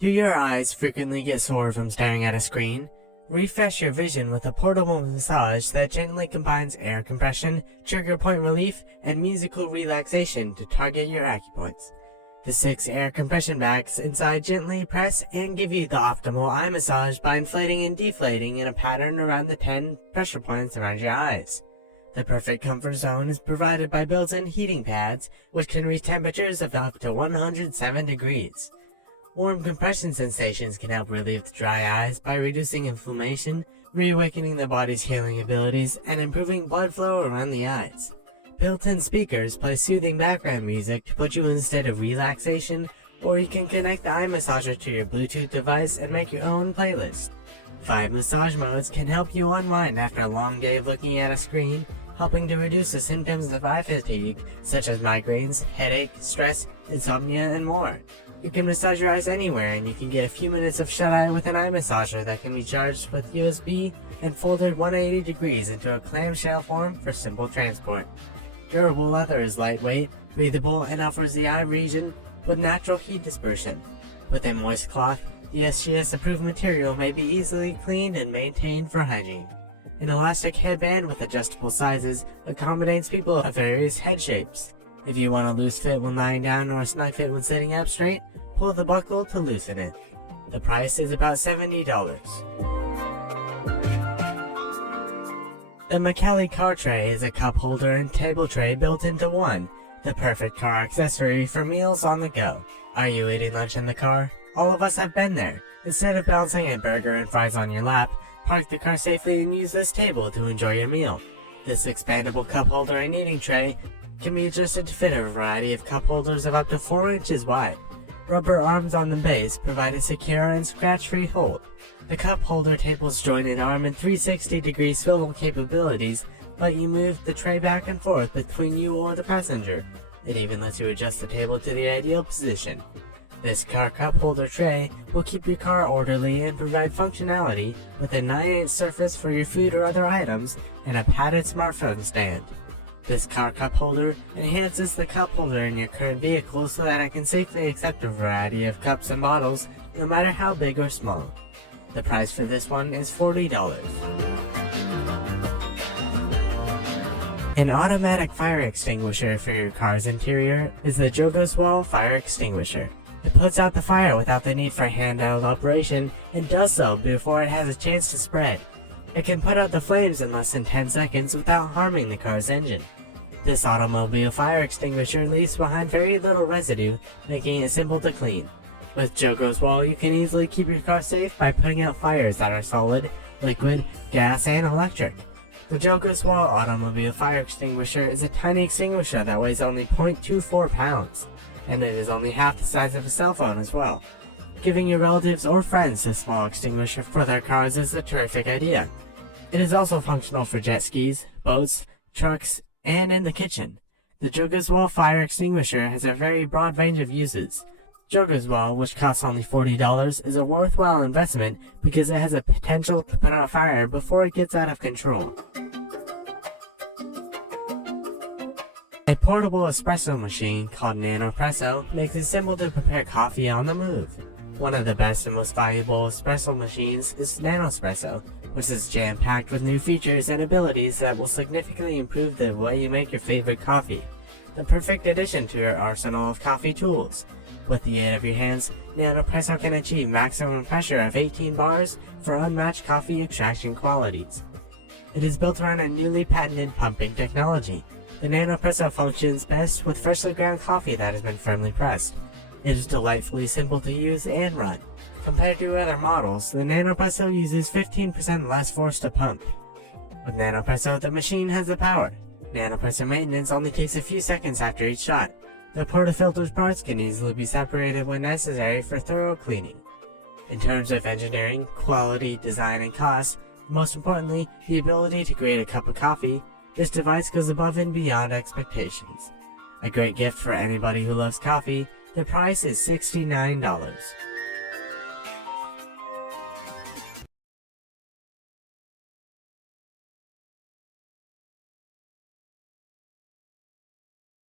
Do your eyes frequently get sore from staring at a screen? Refresh your vision with a portable massage that gently combines air compression, trigger point relief, and musical relaxation to target your acupoints. The 6 air compression bags inside gently press and give you the optimal eye massage by inflating and deflating in a pattern around the 10 pressure points around your eyes. The perfect comfort zone is provided by built-in heating pads, which can reach temperatures of up to 107 degrees. Warm compression sensations can help relieve the dry eyes by reducing inflammation, reawakening the body's healing abilities, and improving blood flow around the eyes. Built-in speakers play soothing background music to put you in a state of relaxation, or you can connect the eye massager to your Bluetooth device and make your own playlist. 5 massage modes can help you unwind after a long day of looking at a screen, helping to reduce the symptoms of eye fatigue, such as migraines, headache, stress, insomnia, and more. You can massage your eyes anywhere, and you can get a few minutes of shut-eye with an eye massager that can be charged with USB and folded 180 degrees into a clamshell form for simple transport. Durable leather is lightweight, breathable, and offers the eye region with natural heat dispersion. With a moist cloth, the SGS-approved material may be easily cleaned and maintained for hygiene. An elastic headband with adjustable sizes accommodates people of various head shapes. If you want a loose fit when lying down or a snug fit when sitting up straight, pull the buckle to loosen it. The price is about $70. The Macally car tray is a cup holder and table tray built into one, the perfect car accessory for meals on the go. Are you eating lunch in the car? All of us have been there. Instead of balancing a burger and fries on your lap, park the car safely and use this table to enjoy your meal. This expandable cup holder and eating tray can be adjusted to fit a variety of cup holders of up to 4 inches wide. Rubber arms on the base provide a secure and scratch-free hold. The cup holder table's jointed arm and 360-degree swivel capabilities let you move the tray back and forth between you or the passenger. It even lets you adjust the table to the ideal position. This car cup holder tray will keep your car orderly and provide functionality with a 9-inch surface for your food or other items and a padded smartphone stand. This car cup holder enhances the cup holder in your current vehicle so that it can safely accept a variety of cups and bottles, no matter how big or small. The price for this one is $40. An automatic fire extinguisher for your car's interior is the Jogoswal Fire Extinguisher. It puts out the fire without the need for handheld operation and does so before it has a chance to spread. It can put out the flames in less than 10 seconds without harming the car's engine. This automobile fire extinguisher leaves behind very little residue, making it simple to clean. With Jogoswal, you can easily keep your car safe by putting out fires that are solid, liquid, gas, and electric. The Jogoswal automobile fire extinguisher is a tiny extinguisher that weighs only 0.24 pounds, and it is only half the size of a cell phone as well. Giving your relatives or friends this small extinguisher for their cars is a terrific idea. It is also functional for jet skis, boats, trucks, and in the kitchen. The Jogoswal fire extinguisher has a very broad range of uses. Jogoswal, which costs only $40, is a worthwhile investment because it has a potential to put out fire before it gets out of control. A portable espresso machine called NanoPresso makes it simple to prepare coffee on the move. One of the best and most valuable espresso machines is NanoSpresso, which is jam-packed with new features and abilities that will significantly improve the way you make your favorite coffee. The perfect addition to your arsenal of coffee tools. With the aid of your hands, NanoPresso can achieve maximum pressure of 18 bars for unmatched coffee extraction qualities. It is built around a newly patented pumping technology. The NanoPresso functions best with freshly ground coffee that has been firmly pressed. It is delightfully simple to use and run. Compared to other models, the NanoPresso uses 15% less force to pump. With NanoPresso, the machine has the power. NanoPresso maintenance only takes a few seconds after each shot. The portafilter's parts can easily be separated when necessary for thorough cleaning. In terms of engineering, quality, design, and cost, most importantly, the ability to create a cup of coffee, this device goes above and beyond expectations. A great gift for anybody who loves coffee. The price is $69.